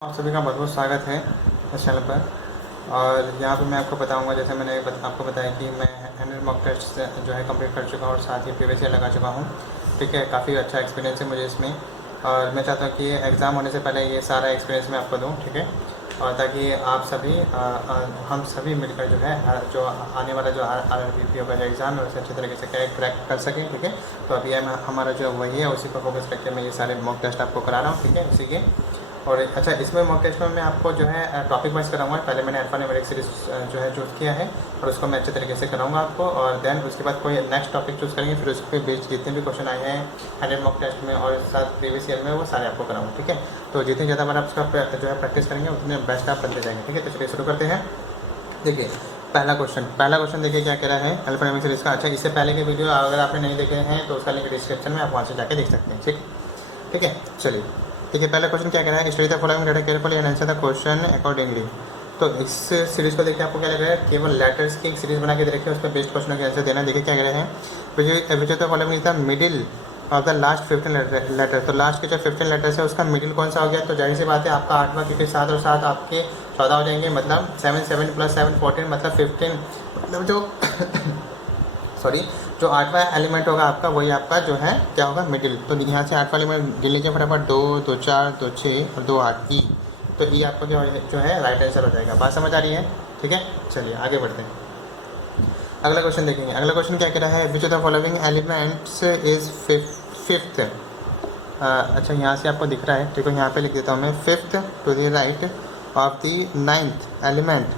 आप सभी का बहुत बहुत स्वागत है इस चैनल पर। और यहाँ पे मैं आपको बताऊंगा, जैसे मैंने आपको बताया कि मैं 100 मॉक टेस्ट जो है कंप्लीट कर चुका हूँ और साथ ही प्रीवियस ईयर लगा चुका हूँ। ठीक है, काफ़ी अच्छा एक्सपीरियंस है मुझे इसमें। और मैं चाहता हूँ कि एग्ज़ाम होने से पहले ये सारा एक्सपीरियंस मैं आपको दूँ, ठीक है। और ताकि आप सभी हम सभी मिलकर जो है जो आने वाला जो RRBPO का जो एग्ज़ाम है उसे अच्छे तरीके से क्रैक कर सकें, ठीक है। तो अभी हमारा जो वही है उसी पर फोकस करके मैं ये सारे मॉक टेस्ट आपको करा रहा हूँ, ठीक है, उसी के। और अच्छा, इसमें मॉक टेस्ट में मैं आपको जो है टॉपिक वाइज कराऊंगा। पहले मैंने अल्फान्यूमेरिक सीरीज जो है चूज़ किया है और उसको मैं अच्छे तरीके से कराऊंगा आपको। और देन उसके बाद कोई नेक्स्ट टॉपिक चूज़ करेंगे, फिर उसके बीच जितने भी क्वेश्चन आए हैं 100 मॉक टेस्ट में और साथ प्रीवियस ईयर में, वो सारे आपको कराऊंगा, ठीक है। तो जितनी ज़्यादा बार आप उसका जो है प्रैक्टिस करेंगे उतने बेस्ट आप बनते जाएंगे, ठीक है। तो चलिए शुरू करते हैं। देखिए पहला क्वेश्चन देखिए क्या कह रहा है अल्फान्यूमेरिक सीरीज का। अच्छा, इससे पहले के वीडियो अगर आपने नहीं देखे हैं तो उसका लिंक डिस्क्रिप्शन में आप वहाँ से जाकर देख सकते हैं, ठीक है। चलिए देखिए पहला क्वेश्चन क्या कह रहा है, study the following data carefully and answer the question accordingly. तो इस सीरीज को देखिए आपको क्या लग रहा है, केवल लेटर्स की एक सीरीज बना के रखिए, उस पर बेस्ट क्वेश्चन का आंसर देना। देखिए क्या कह रहे हैं, which the following is the middle of the last 15 letter. तो लास्ट के जो 15 लेटर्स है उसका मिडिल कौन सा हो गया। तो जाहिर सी बात है आपका 8वां, क्योंकि 7 और 7 आपके 14 हो जाएंगे, मतलब 7 प्लस 7 14, मतलब 15, मतलब जो सॉरी जो 8वां एलिमेंट होगा आपका वही आपका जो है क्या होगा, मिडिल। तो यहाँ से 8वां एलिमेंट गिन लीजिए फटाफट, 2 2 4 2 6 और 2 8 ई। तो ई आपको जो है राइट आंसर हो जाएगा। बात समझ आ रही है, ठीक है। चलिए आगे बढ़ते हैं, अगला क्वेश्चन देखेंगे। अगला क्वेश्चन क्या कह रहा है, विच of the following elements is fifth. अच्छा, यहाँ से आपको दिख रहा है, ठीक है, यहाँ पे लिख देता हूँ मैं, fifth to the right of the 9th element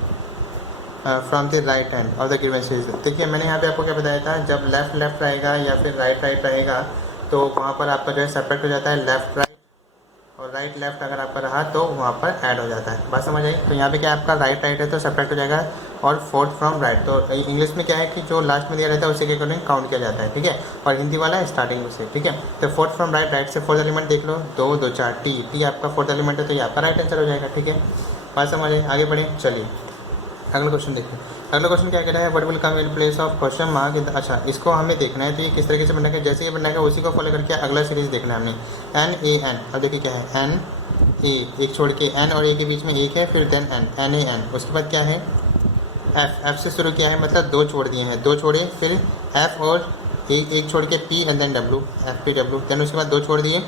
from the right hand of the given series. देखिए मैंने यहाँ पे आपको क्या बताया था, जब लेफ्ट लेफ्ट रहेगा या फिर राइट राइट रहेगा तो वहाँ पर आपका जो है सेपरेट हो जाता है लेफ्ट राइट, और राइट लेफ्ट अगर आपका रहा तो वहाँ पर ऐड हो जाता है। बात समझ आई। तो यहाँ पे क्या आपका राइट राइट है तो सेपरेट हो जाएगा, और फोर्थ फ्रॉम राइट। तो इंग्लिश में क्या है कि जो लास्ट में दिया रहता है उसी के अकॉर्डिंग काउंट किया जाता है, ठीक है। और हिंदी वाला है स्टार्टिंग से, ठीक है। तो फोर्थ फ्रॉम राइट, राइट से फोर्थ एलिमेंट देख लो, 2 2 4 टी आपका फोर्थ एलिमेंट है, तो ये आपका राइट आंसर हो जाएगा, ठीक है। बात समझ आई, आगे बढ़े। चलिए अगला क्वेश्चन देखिए। अगला क्वेश्चन क्या कह रहा है, what will come in place of question mark. अच्छा, इसको हमें देखना है तो ये किस तरीके से बनना है, जैसे ये बनना है उसी को फॉलो करके अगला सीरीज देखना है हमने। एन ए एन, अब देखिए क्या है, एन ए, एक छोड़ के एन और ए के बीच में एक है, फिर then N, N A N, उसके बाद क्या है एफ, एफ से शुरू किया है, मतलब 2 छोड़ दिए हैं, 2 छोड़े, फिर एफ और एक छोड़ के P and then W, F P W, then उसके बाद 2 छोड़ दिए,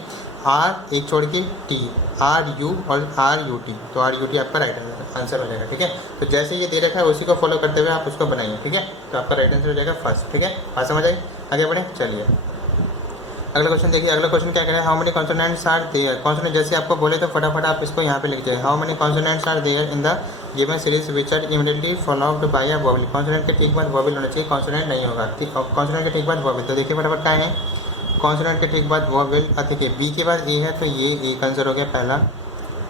आर एक छोड़ के टी, आर यू और आर यू टी। तो आर यू टी आपका राइट आंसर हो जाएगा, ठीक है। तो जैसे ये दे रखा है उसी को फॉलो करते हुए आप उसको बनाइए, ठीक है। तो आपका राइट आंसर हो जाएगा फर्स्ट, ठीक है। बात समझ आई, आगे बढ़े। चलिए अगला क्वेश्चन देखिए। अगला क्वेश्चन क्या कह रहा है, how many consonants are there. Consonant जैसे आपको बोले तो फटाफट आप इसको यहाँ पे लिख जाए, how many consonants are there in the given series which are immediately followed by a vowel. Consonant के ठीक बाद वॉवेल होना चाहिए, कॉन्सोनेंट नहीं होगा, ठीक। कॉन्सोनेंट के ठीक बाद वॉवेल, तो देखिए फटाफट क्या है, कॉन्सोनेंट के ठीक बाद वॉवेल, देखिए बी के बाद ए है तो ये एक आंसर हो गया पहला।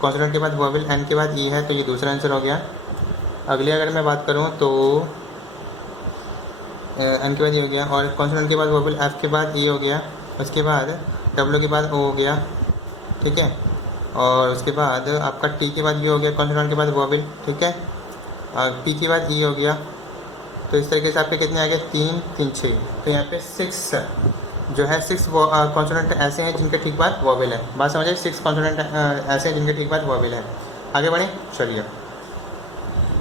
कॉन्सोनेंट के बाद वॉवेल एन के बाद ई है तो ये दूसरा आंसर हो गया। अगली अगर मैं बात करूँ तो एन के बाद ई हो गया, और कॉन्सोनेंट के बाद वॉवेल एफ के बाद ई हो गया, उसके बाद डब्ल्यू के बाद ओ हो गया, ठीक है। और उसके बाद आपका टी के बाद ये हो गया, कॉन्सोनेंट के बाद वॉवेल, ठीक है। और पी के बाद ई हो गया। तो इस तरीके से आपके कितने आ गए, 3 3 6। तो यहाँ पे 6 जो है 6 कॉन्सोनेंट ऐसे हैं जिनके ठीक बाद वॉवेल है। बात समझिए, 6 कॉन्सोनेंट ऐसे हैं जिनके ठीक बाद वॉवेल है। आगे बढ़े, चलिए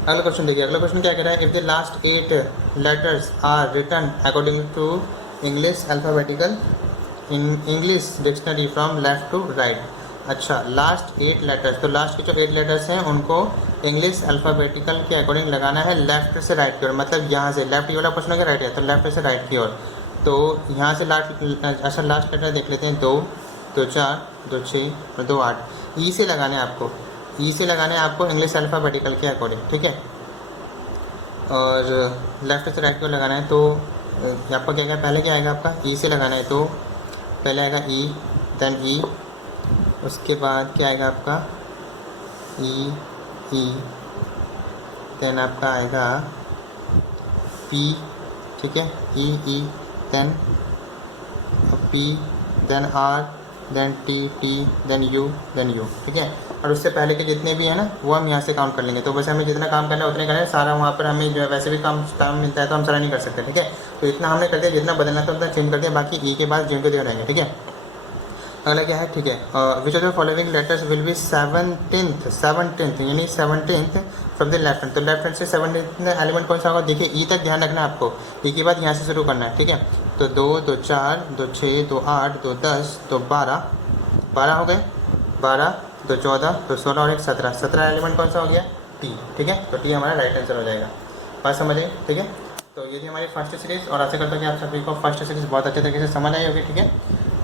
अगला क्वेश्चन देखिए। अगला क्वेश्चन क्या कह रहा है, if the last 8 letters are written according to English alphabetical in English dictionary from left to right. अच्छा, लास्ट 8 लेटर्स, तो लास्ट के जो 8 लेटर्स हैं उनको इंग्लिश अल्फ़ाबेटिकल के अकॉर्डिंग लगाना है लेफ्ट से राइट की ओर, मतलब यहाँ से लेफ्ट, ये वाला क्वेश्चन है राइट है तो लेफ्ट से राइट की ओर। तो यहाँ से लास्ट, अच्छा लास्ट लेटर देख लेते हैं, 2 2 4 2 6 और 2 8। ई से लगाना है आपको, ई से लगाना है आपको इंग्लिश अल्फ़ाबेटिकल के अकॉर्डिंग, ठीक है। और लेफ्ट से राइट की ओर लगाना है। तो आपका क्या पहले क्या आएगा, आपका ई से लगाना है तो पहले आएगा ई, देन ई, उसके बाद क्या आएगा आपका ई ई, देन आपका आएगा पी, ठीक है, E E, then P, then R, then T T, then U, ठीक है। और उससे पहले के जितने भी हैं ना वो हम यहाँ से काउंट कर लेंगे। तो बस हमें जितना काम करना है उतने करना है, सारा वहाँ पर हमें जो है वैसे भी काम मिलता है तो हम सारा नहीं कर सकते, ठीक है। तो इतना हमने कर दिया, जितना बदलना था उतना चेंज कर दिया, बाकी ई के बाद जिनको दे रहेंगे, ठीक है। अगला क्या है, ठीक है, विच of the following letters will be 17th यानी 17th from the left hand. तो लेफ्ट हैंड से 17th एलिमेंट कौन सा होगा, देखिए ई तक ध्यान रखना है आपको, ई के बाद यहाँ से शुरू करना है, ठीक है। तो 2 2 4 2 6 2 8 2 10 2 12 हो गए, 12 2 14 2 16 और एक 17 एलिमेंट कौन सा हो गया, टी, ठीक है। तो टी हमारा राइट आंसर हो जाएगा, बात समझिए, ठीक है। तो ये थी हमारी फर्स्ट सीरीज़ और आशा करता हूँ कि आप सभी को फर्स्ट सीरीज़ बहुत अच्छे तरीके से समझ आई होगी, ठीक है।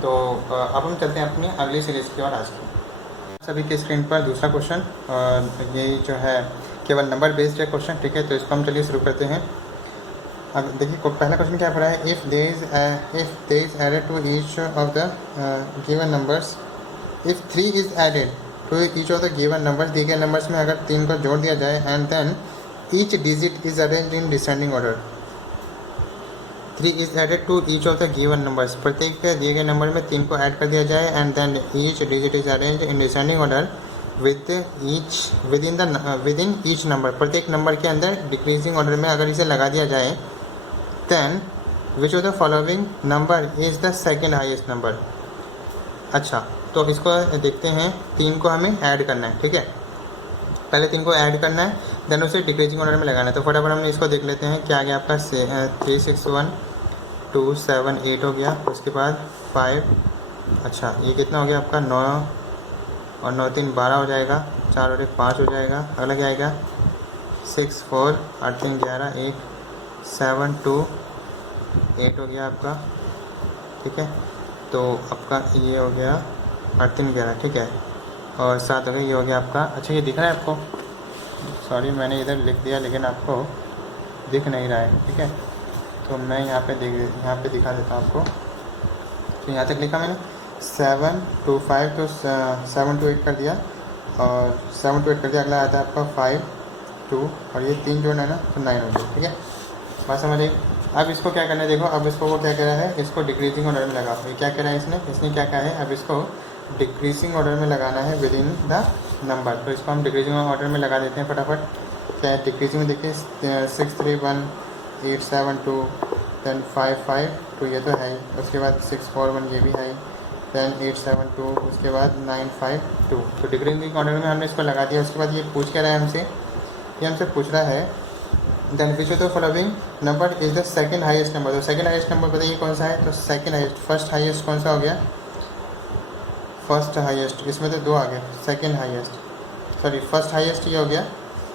तो अब हम चलते हैं अपनी अगली सीरीज़ की ओर। आज की सभी के स्क्रीन पर दूसरा क्वेश्चन, और ये जो है केवल नंबर बेस्ड है क्वेश्चन, ठीक है। तो इसको हम चलिए शुरू करते हैं। अब देखिए पहला क्वेश्चन क्या पड़ा है, if there is added to each of the given numbers, if 3 is added to each of the given numbers, दिए गए नंबर्स में अगर 3 को जोड़ दिया जाए, and then each digit is arranged in descending order. 3 is added to each of the given numbers, प्रत्येक दिए गए नंबर में 3 को ऐड कर दिया जाए, and then each digit is arranged in descending order within each number, प्रत्येक number के अंदर डिक्रीजिंग ऑर्डर में अगर इसे लगा दिया जाए, then which of the following number is the second highest number. अच्छा, तो इसको देखते हैं, 3 को हमें ऐड करना है, ठीक है। पहले 3 को ऐड करना है, देन उसे डिक्रीजिंग ऑर्डर में लगाना है। तो फटाफट हम इसको देख लेते हैं, क्या आ गया आपका 3 6 1 2 7 8 हो गया, उसके बाद 5, अच्छा ये कितना हो गया आपका 9 और 9 3 12 हो जाएगा, 4 और 1 5 हो जाएगा। अगला क्या आएगा 6 4 8 3 11 1 7 2 8 हो गया आपका, ठीक है। तो आपका ये हो गया 8 3 11, ठीक है, और 7 हो गया, ये हो गया आपका। अच्छा ये दिख रहा है आपको, सॉरी मैंने इधर लिख दिया लेकिन आपको दिख नहीं रहा है, ठीक है। तो मैं यहाँ पे दिखा देता हूँ आपको। तो यहाँ तक लिखा मैंने 7 2 5, तो 7 2 8 कर दिया, और 7 2 8 कर दिया। अगला आता है आपका 5 2 और ये 3 जोड़ना है ना, तो 9 हो गया, ठीक है, बात समझ आई। अब इसको क्या करना है, देखो अब इसको वो क्या कह रहा है, इसको डिक्रीजिंग ऑर्डर में लगाओ। ये क्या कह रहा है इसने क्या कहा है, अब इसको डिक्रीजिंग ऑर्डर में लगाना है विद इन द नंबर। तो इसको हम डिक्रीजिंग ऑर्डर में लगा देते हैं फटाफट। क्या है डिक्रीजिंग में, देखिए 6 3 1 8 7 2 देन 5 5 2, ये तो है ही, उसके बाद 6 4 1 ये भी है, देन 8 7 2, उसके बाद 9 5 2। तो डिक्रीजिंग ऑर्डर में हमने इसको लगा दिया। उसके बाद ये पूछ क्या रहा है हमसे, ये हमसे पूछ रहा है then which of the following number is the second highest number. तो सेकंड हाईएस्ट नंबर बताइए कौन सा है, तो सेकंड हाईएस्ट, फर्स्ट हाईएस्ट कौन सा हो गया, फर्स्ट हाईएस्ट, इसमें तो 2 आ गए, second highest, sorry first highest ये हो गया,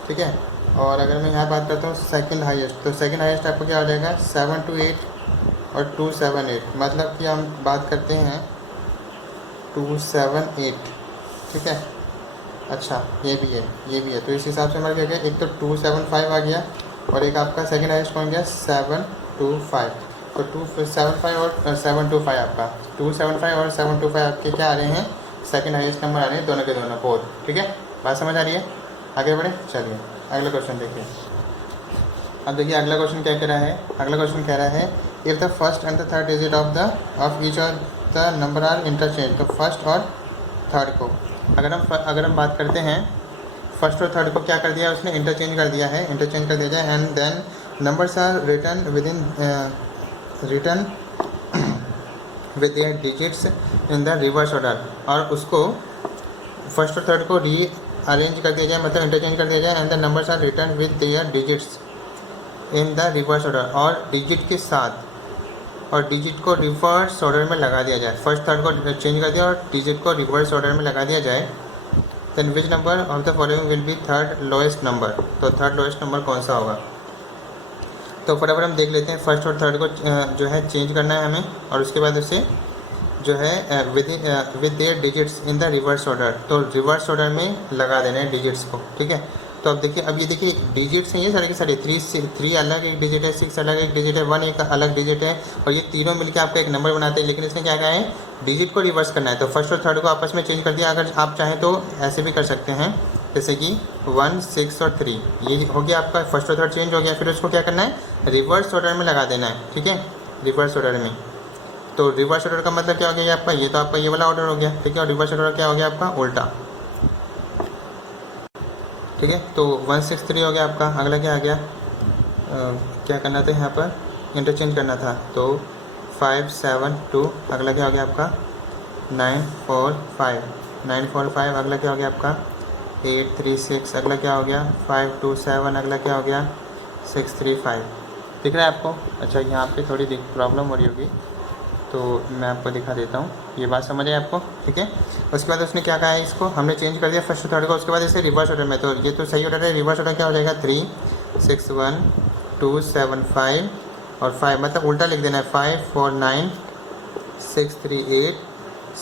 ठीक है। और अगर मैं यहाँ बात करता हूँ सेकंड हाईएस्ट, तो सेकंड हाईएस्ट आपको क्या हो जाएगा 7 2 8 और 2 7 8, मतलब कि हम बात करते हैं 2 7 8, ठीक है। अच्छा ये भी है, तो इस हिसाब से हमारा क्या हो गया, एक तो 2 7 5 आ गया, और एक आपका सेकंड हाईएस्ट कौन गया 7 2 5। तो 2 7 5 और 7 2 5 आपका 2 7 5 और 7 2 5 आपके क्या आ रहे हैं, सेकंड हाईएस्ट नंबर आ रहे हैं, दोनों के दोनों बोथ, ठीक है, बात समझ आ रही है। आगे बढ़े, चलिए अगला क्वेश्चन देखिए। अब देखिए अगला क्वेश्चन क्या कह रहा है, अगला क्वेश्चन कह रहा है if the first and the third digit of each of the number are interchange. तो फर्स्ट और थर्ड को अगर हम बात करते हैं, फर्स्ट और थर्ड को क्या कर दिया उसने, इंटरचेंज कर दिया जाए, and then numbers are written with their digits in the reverse order. और उसको फर्स्ट और थर्ड को री अरेंज कर दिया जाए, मतलब इंटरचेंज कर दिया जाए, and the numbers are written with their digits in the reverse order, और डिजिट के साथ, और डिजिट को रिवर्स ऑर्डर में लगा दिया जाए। फर्स्ट थर्ड को चेंज कर दिया और डिजिट को रिवर्स ऑर्डर में लगा दिया जाए, then which number of the following will be third lowest number. तो थर्ड लोएस्ट नंबर कौन सा होगा, तो फटाफट हम देख लेते हैं। फर्स्ट और थर्ड को जो है चेंज करना है हमें, और उसके बाद उसे जो है with their digits in the reverse order, तो रिवर्स ऑर्डर में लगा देना है डिजिट्स को, ठीक है। तो अब देखिए, अब ये देखिए डिजिट्स हैं ये सारे के सारे, 3 अलग एक डिजिट है, 6 अलग एक डिजिट है, 1 एक अलग डिजिट है, और ये तीनों मिलकर आपका एक नंबर बनाते हैं। लेकिन इसने क्या कहा है, डिजिट को रिवर्स करना है। तो फर्स्ट और थर्ड को आपस में चेंज कर दिया। अगर आप चाहें तो ऐसे भी कर सकते हैं, जैसे कि 1 6 और 3, ये हो गया आपका फर्स्ट और थर्ड चेंज हो गया। फिर उसको क्या करना है, रिवर्स ऑर्डर में लगा देना है, ठीक है, रिवर्स ऑर्डर में। तो रिवर्स ऑर्डर का मतलब क्या हो गया, आपका ये तो आपका ये वाला ऑर्डर हो गया, ठीक है, और रिवर्स ऑर्डर क्या हो गया आपका उल्टा, ठीक है। तो 1 6 3 हो गया आपका। अगला क्या आ गया, क्या करना था यहाँ पर, इंटरचेंज करना था, तो 5 7 2। अगला क्या हो गया आपका 945 अगला क्या हो गया आपका 836, अगला क्या हो गया 527, अगला क्या हो गया 635। दिख रहा है आपको? अच्छा, यहाँ पे थोड़ी प्रॉब्लम हो रही होगी तो मैं आपको दिखा देता हूँ। ये बात समझ आई आपको? ठीक है। उसके बाद उसने क्या कहा है, इसको हमने चेंज कर दिया फर्स्ट थर्ड को। उसके बाद इसे रिवर्स ऑर्डर में, तो ये तो सही ऑर्डर है, रिवर्स ऑर्डर क्या हो जाएगा 3 6 1 2 7 5 और 5, मतलब उल्टा लिख देना है 5 4 9 6 3 8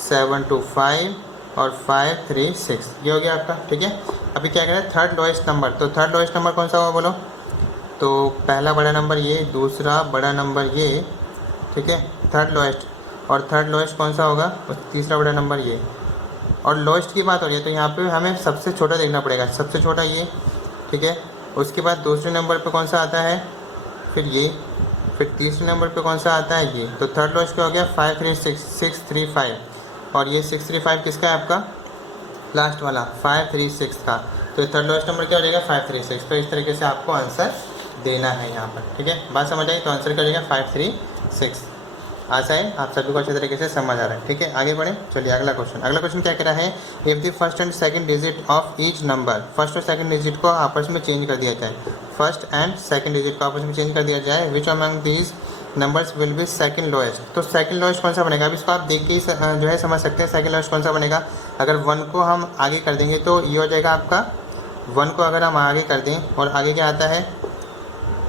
7 2 5 और 5 3 6, ये हो गया आपका। ठीक है। अभी क्या करें, थर्ड लोएस्ट नंबर, तो थर्ड लोएस्ट नंबर कौन सा होगा बोलो? तो पहला बड़ा नंबर ये, दूसरा बड़ा नंबर ये, ठीक है, थर्ड लोएस्ट, और थर्ड लोएस्ट कौन सा होगा, और तीसरा बड़ा नंबर ये। और लोएस्ट की बात हो रही है तो यहाँ पे हमें सबसे छोटा देखना पड़ेगा, सबसे छोटा ये, ठीक है। उसके बाद दूसरे नंबर पे कौन सा आता है, फिर ये, फिर तीसरे नंबर पे कौन सा आता है ये। तो थर्ड लोएस्ट क्या हो गया 5 3 6 6 3 5, और ये 6 3 5 किसका है आपका, लास्ट वाला 5 3 6 का। तो थर्ड लोएस्ट नंबर क्या हो जाएगा 5 3 6। तो इस तरीके से आपको आंसर देना है यहाँ पर। ठीक है, बात समझ आई? तो आंसर क्या हो जाएगा 5 3 6। आशा है आप सभी को अच्छे तरीके से समझ आ रहा है। ठीक है, आगे बढ़ें। चलिए अगला क्वेश्चन। अगला क्वेश्चन क्या कह रहा है, if the first and second digit of each number, first और सेकंड डिजिट को आपस में चेंज कर दिया जाए, फर्स्ट एंड सेकंड डिजिट को आपस में चेंज कर दिया जाए, which among these numbers will B second lowest. तो सेकंड लोएस्ट कौन सा बनेगा, अब इसको आप देख के ही जो है समझ सकते हैं सेकंड लोएस्ट कौन सा बनेगा। अगर 1 को हम आगे कर देंगे तो ये हो जाएगा आपका, 1 को अगर हम आगे कर दें और आगे क्या आता है,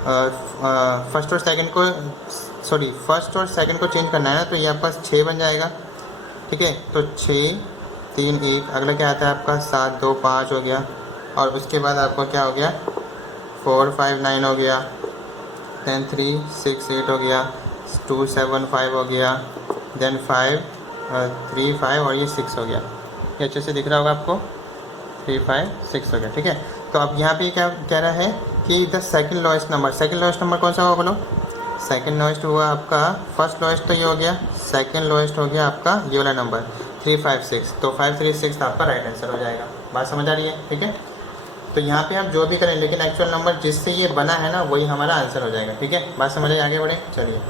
फर्स्ट और सेकंड को, सॉरी फर्स्ट और सेकंड को चेंज करना है ना, तो ये आपका 6 बन जाएगा। ठीक है, तो 6 3 1, अगला क्या आता है आपका 7 2 5 हो गया, और उसके बाद आपका क्या हो गया 4 5 9 हो गया, 10 3 6 8 हो गया, 2 7 5 हो गया, देन 5 3 5 और ये 6 हो गया। ये अच्छे से दिख रहा होगा आपको, 3 5 6 हो गया। ठीक है, तो अब यहाँ पे क्या कह रहा है कि the second lowest number, second lowest number कौन सा होगा बोलो? सेकंड लोएस्ट हुआ आपका, फर्स्ट लोएस्ट तो ये हो गया, सेकंड लोएस्ट हो गया आपका ये वाला नंबर 3 5 6, तो 5 3 6 आपका राइट आंसर हो जाएगा। बात समझ आ रही है? ठीक है, तो यहाँ पे आप जो भी करें लेकिन एक्चुअल नंबर जिससे ये बना है ना वही हमारा आंसर हो जाएगा। ठीक है, बात समझ आई? आगे बढ़े। चलिए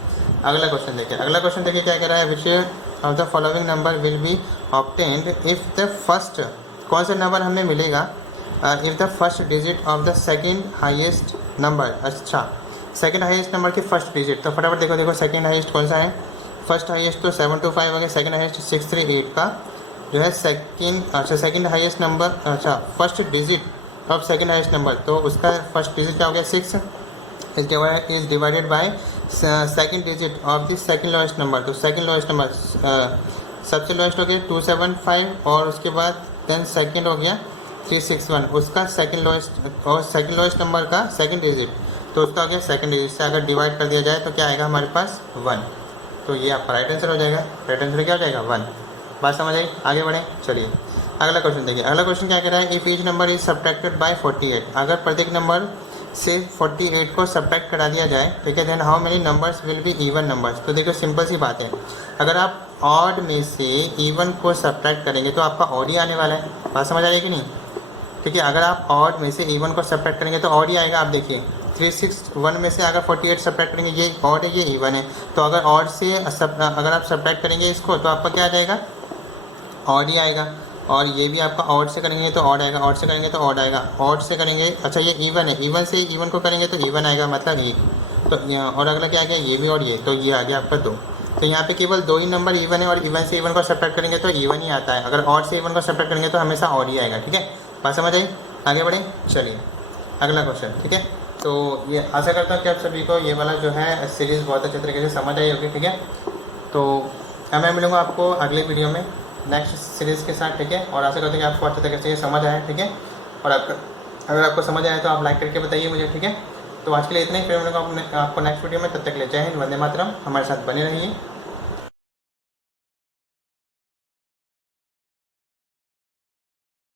अगला क्वेश्चन देखिए। अगला क्वेश्चन देखिए क्या कह रहा है, विच of the following number will be obtained if the first, कौन सा नंबर हमें मिलेगा if the first digit of the second highest number. अच्छा, सेकंड हाईएस्ट नंबर की फर्स्ट डिजिट, तो फटाफट देखो देखो सेकंड हाईएस्ट कौन सा है, फर्स्ट हाईएस्ट तो 7 2 5 हो गया, सेकंड हाईएस्ट 6 3 8 का जो है सेकंड, अच्छा सेकंड हाईएस्ट नंबर, अच्छा first digit of second highest number, तो उसका फर्स्ट डिजिट क्या हो गया 6 is divided by second digit of the second lowest number. तो सेकंड लोएस्ट नंबर सबसे लोएस्ट हो गया 2 7 5, और उसके बाद देन सेकंड हो गया 3 6 1, उसका सेकंड लोएस्ट, और सेकंड लोएस्ट नंबर का सेकंड डिजिट, तो उसका हो गया सेकंड डिजिट से अगर डिवाइड कर दिया जाए तो क्या आएगा हमारे पास 1। तो ये आपका राइट आंसर हो जाएगा। राइट आंसर क्या हो जाएगा 1। बात समझ आई? आगे बढ़ें। चलिए अगला क्वेश्चन देखिए। अगला क्वेश्चन क्या कह रहा है, if each number is subtracted by 48, अगर प्रत्येक नंबर से 48 को सब्ट्रैक्ट करा दिया जाए, ठीक है, then how many numbers will be even numbers. तो देखो सिंपल सी बात है, अगर आप ऑड में से इवन को सब्ट्रैक्ट करेंगे तो आपका ऑड ही आने वाला है। बात समझ आ रही है कि नहीं? ठीक है, अगर आप ऑड में से इवन को सब्ट्रैक्ट करेंगे तो ऑड ही आएगा। आप देखिए 3 6 1 में से अगर 48 सब्ट्रैक्ट करेंगे, ये ऑड है ये इवन है, तो अगर ऑड से अगर आप सब्ट्रैक्ट करेंगे इसको तो आपका क्या आ जाएगा, ऑड ही आएगा। और ये भी आपका ऑड से करेंगे तो ऑड आएगा, ऑड से करेंगे तो ऑड आएगा, ऑड से करेंगे, अच्छा ये इवन है, इवन से इवन को करेंगे तो इवन आएगा, मतलब ये तो और अगला क्या आ गया ये भी और ये, तो ये आ गया आपका 2। तो यहाँ पे केवल 2 ही नंबर इवन है, और इवन से इवन को सब्ट्रैक्ट करेंगे तो इवन ही आता है, अगर ऑड से इवन को सब्ट्रैक्ट करेंगे तो हमेशा ऑड ही आएगा। ठीक है, बात समझ आई? आगे बढ़ें। चलिए अगला क्वेश्चन। ठीक है, तो ये आशा करता हूँ कि आप सभी को ये वाला जो है सीरीज़ बहुत अच्छे तरीके से समझ आई होगी। ठीक है, तो मैं मिलूँगा आपको अगले वीडियो में नेक्स्ट सीरीज़ के साथ। ठीक है, और आशा करते हैं कि आपको अच्छे तरीके से ये समझ आया। ठीक है, और अगर आपको समझ आया तो आप लाइक करके बताइए मुझे। ठीक है, तो आज के लिए इतना ही, फिर मिलूँगा आपको नेक्स्ट वीडियो में। तब तक के लिए जय हिंद, वंदे मातरम। हमारे साथ बने रहिए।